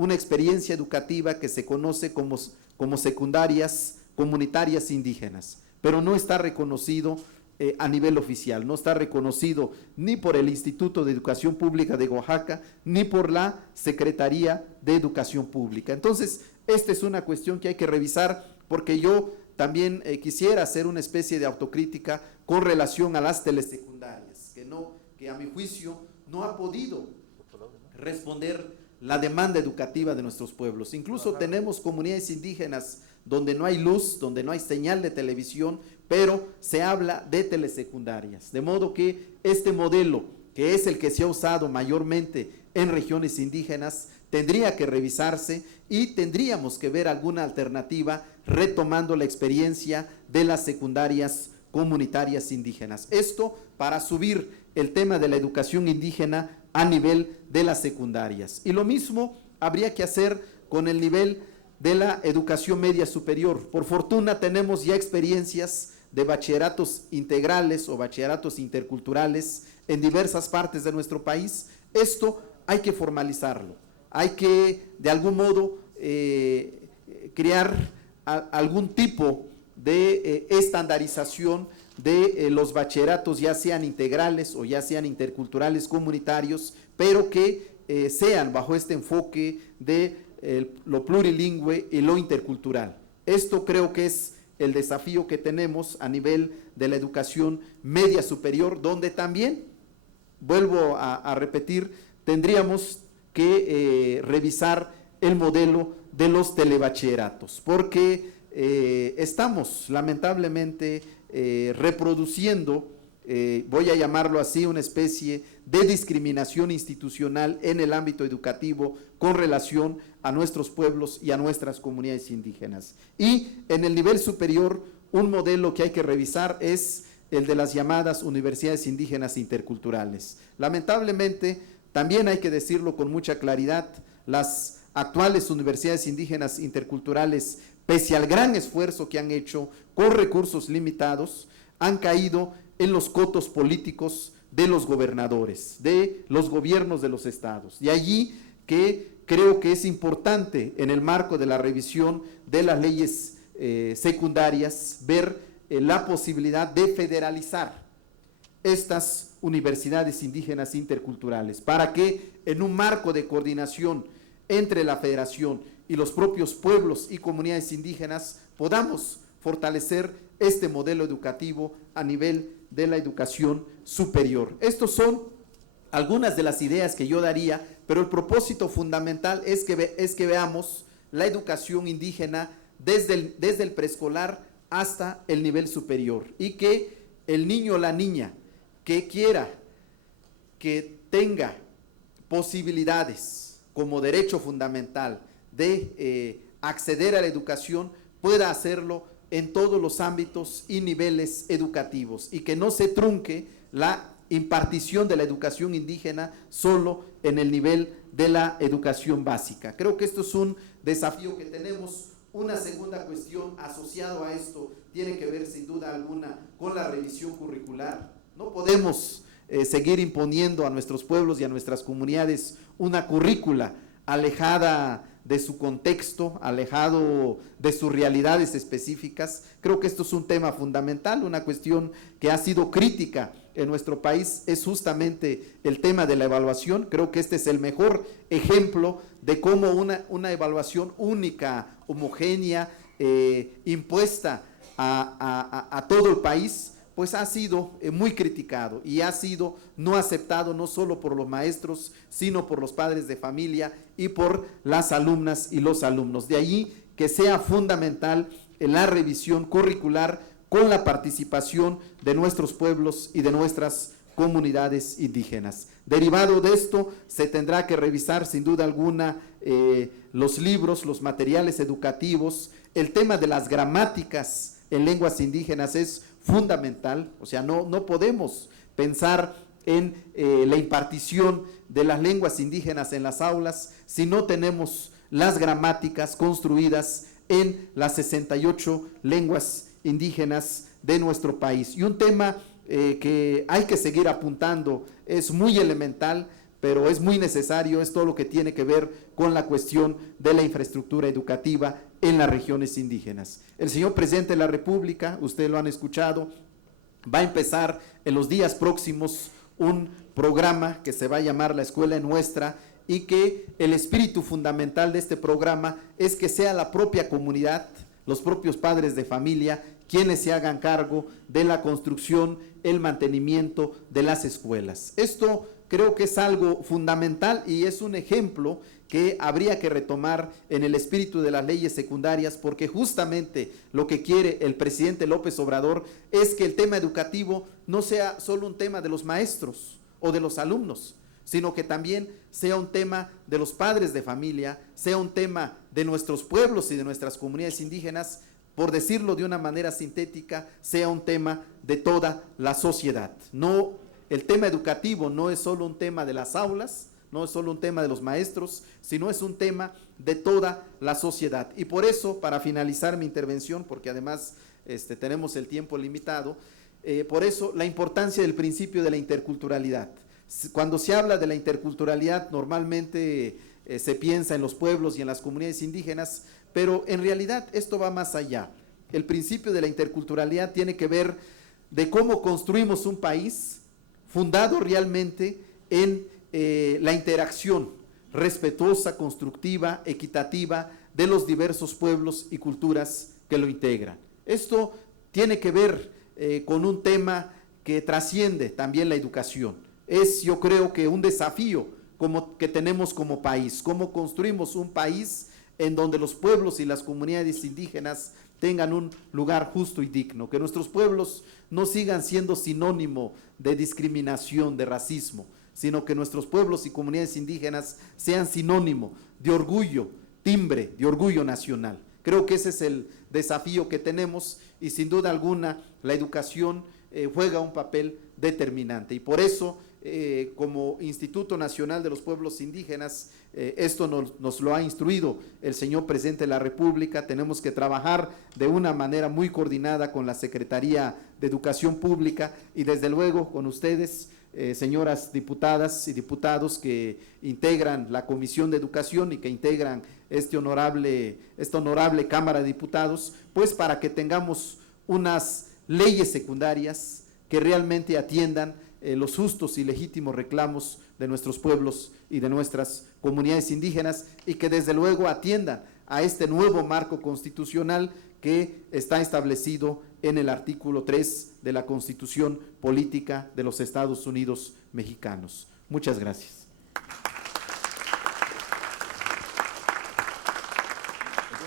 una experiencia educativa que se conoce como secundarias comunitarias indígenas, pero no está reconocido a nivel oficial, no está reconocido ni por el Instituto de Educación Pública de Oaxaca, ni por la Secretaría de Educación Pública. Entonces, esta es una cuestión que hay que revisar, porque yo también quisiera hacer una especie de autocrítica con relación a las telesecundarias, que a mi juicio no ha podido responder la demanda educativa de nuestros pueblos. Incluso tenemos comunidades indígenas donde no hay luz, donde no hay señal de televisión, pero se habla de telesecundarias. De modo que este modelo, que es el que se ha usado mayormente en regiones indígenas, tendría que revisarse y tendríamos que ver alguna alternativa retomando la experiencia de las secundarias comunitarias indígenas. Esto para subir el tema de la educación indígena a nivel de las secundarias. Y lo mismo habría que hacer con el nivel de la educación media superior. Por fortuna tenemos ya experiencias de bachilleratos integrales o bachilleratos interculturales en diversas partes de nuestro país. Esto hay que formalizarlo, hay que de algún modo crear algún tipo de estandarización de los bachilleratos, ya sean integrales o ya sean interculturales comunitarios, pero que sean bajo este enfoque de lo plurilingüe y lo intercultural. Esto creo que es el desafío que tenemos a nivel de la educación media superior, donde también, vuelvo a repetir, tendríamos que revisar el modelo de los telebachilleratos, porque estamos lamentablemente reproduciendo, voy a llamarlo así, una especie de discriminación institucional en el ámbito educativo con relación a nuestros pueblos y a nuestras comunidades indígenas. Y en el nivel superior, un modelo que hay que revisar es el de las llamadas universidades indígenas interculturales. Lamentablemente, también hay que decirlo con mucha claridad, las actuales universidades indígenas interculturales, pese al gran esfuerzo que han hecho con recursos limitados, han caído en los cotos políticos de los gobernadores, de los gobiernos de los estados. De allí que creo que es importante, en el marco de la revisión de las leyes secundarias, ver la posibilidad de federalizar estas universidades indígenas interculturales, para que en un marco de coordinación entre la federación y los propios pueblos y comunidades indígenas podamos fortalecer este modelo educativo a nivel de la educación superior. Estos son algunas de las ideas que yo daría, pero el propósito fundamental es que veamos la educación indígena desde el preescolar hasta el nivel superior, y que el niño o la niña que quiera, que tenga posibilidades como derecho fundamental de acceder a la educación, pueda hacerlo en todos los ámbitos y niveles educativos, y que no se trunque la impartición de la educación indígena solo en el nivel de la educación básica. Creo que esto es un desafío que tenemos. Una segunda cuestión asociada a esto tiene que ver sin duda alguna con la revisión curricular. No podemos seguir imponiendo a nuestros pueblos y a nuestras comunidades una currícula alejada de su contexto, alejado de sus realidades específicas. Creo que esto es un tema fundamental. Una cuestión que ha sido crítica en nuestro país es justamente el tema de la evaluación. Creo que este es el mejor ejemplo de cómo una evaluación única, homogénea, impuesta a todo el país, pues ha sido muy criticado y ha sido no aceptado no solo por los maestros, sino por los padres de familia y por las alumnas y los alumnos. De allí que sea fundamental en la revisión curricular con la participación de nuestros pueblos y de nuestras comunidades indígenas. Derivado de esto, se tendrá que revisar sin duda alguna los libros, los materiales educativos. El tema de las gramáticas en lenguas indígenas es fundamental. O sea, no podemos pensar en la impartición de las lenguas indígenas en las aulas si no tenemos las gramáticas construidas en las 68 lenguas indígenas de nuestro país. Y un tema que hay que seguir apuntando, es muy elemental, pero es muy necesario, es todo lo que tiene que ver con la cuestión de la infraestructura educativa en las regiones indígenas. El señor presidente de la República, ustedes lo han escuchado, va a empezar en los días próximos un programa que se va a llamar La Escuela Nuestra, y que el espíritu fundamental de este programa es que sea la propia comunidad, los propios padres de familia, quienes se hagan cargo de la construcción, el mantenimiento de las escuelas. Esto creo que es algo fundamental y es un ejemplo que habría que retomar en el espíritu de las leyes secundarias, porque justamente lo que quiere el presidente López Obrador es que el tema educativo no sea solo un tema de los maestros o de los alumnos, sino que también sea un tema de los padres de familia, sea un tema de nuestros pueblos y de nuestras comunidades indígenas, por decirlo de una manera sintética, sea un tema de toda la sociedad. No, el tema educativo no es solo un tema de las aulas, no es solo un tema de los maestros, sino es un tema de toda la sociedad. Y por eso, para finalizar mi intervención, porque además tenemos el tiempo limitado, por eso la importancia del principio de la interculturalidad. Cuando se habla de la interculturalidad, normalmente se piensa en los pueblos y en las comunidades indígenas, pero en realidad esto va más allá. El principio de la interculturalidad tiene que ver de cómo construimos un país fundado realmente en la interacción respetuosa, constructiva, equitativa de los diversos pueblos y culturas que lo integran. Esto tiene que ver con un tema que trasciende también la educación. Es, yo creo que un desafío que tenemos como país, cómo construimos un país en donde los pueblos y las comunidades indígenas tengan un lugar justo y digno, que nuestros pueblos no sigan siendo sinónimo de discriminación, de racismo, sino que nuestros pueblos y comunidades indígenas sean sinónimo de orgullo, timbre, de orgullo nacional. Creo que ese es el desafío que tenemos y sin duda alguna la educación juega un papel determinante y por eso como Instituto Nacional de los Pueblos Indígenas, esto nos lo ha instruido el señor presidente de la República. Tenemos que trabajar de una manera muy coordinada con la Secretaría de Educación Pública y desde luego con ustedes, señoras diputadas y diputados que integran la Comisión de Educación y que integran esta honorable Cámara de Diputados, pues para que tengamos unas leyes secundarias que realmente atiendan los justos y legítimos reclamos de nuestros pueblos y de nuestras comunidades indígenas y que desde luego atiendan a este nuevo marco constitucional que está establecido en el artículo 3 de la Constitución Política de los Estados Unidos Mexicanos. Muchas gracias.